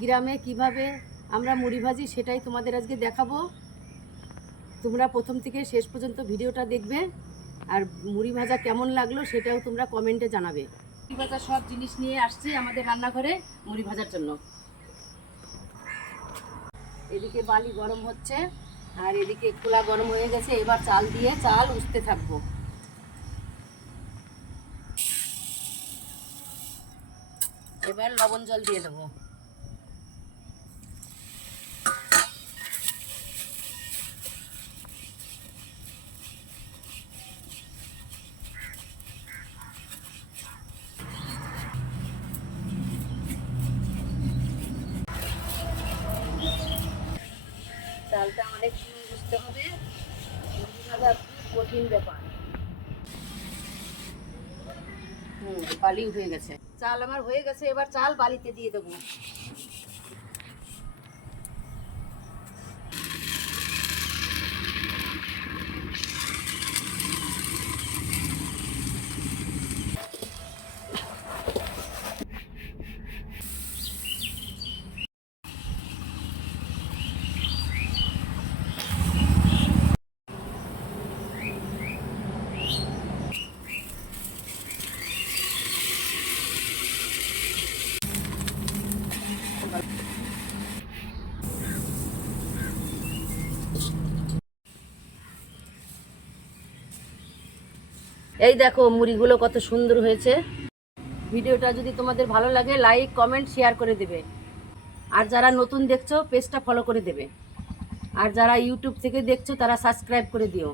গ্রামে কীভাবে আমরা মুড়ি ভাজি সেটাই তোমাদের আজকে দেখাবো। তোমরা প্রথম থেকে শেষ পর্যন্ত ভিডিওটা দেখবে, আর মুড়ি ভাজা কেমন লাগল সেটাও তোমরা কমেন্টে জানাবে। মুড়ি ভাজা সব জিনিস নিয়ে আসছি আমাদের রান্নাঘরে মুড়ি ভাজার জন্য। এদিকে বালি গরম হচ্ছে, আর এদিকে খোলা গরম হয়ে গেছে, এবার চাল দিয়ে চাল উঠতে থাকব। এবার লবণ জল দিয়ে দেবো। চালটা অনেক সময় বুঝতে হবে। কঠিন ব্যাপার। হুম, বালি উঠে গেছে। চাল আমার হয়ে গেছে, এবার চাল বালিতে দিয়ে দেবো। এই দেখো মুড়িগুলো কত সুন্দর হয়েছে। ভিডিওটা যদি তোমাদের ভালো লাগে লাইক কমেন্ট শেয়ার করে দেবে। আর যারা নতুন দেখছ পেজটা ফলো করে দেবে। আর যারা ইউটিউব থেকে দেখছ, তারা সাবস্ক্রাইব করে দিও।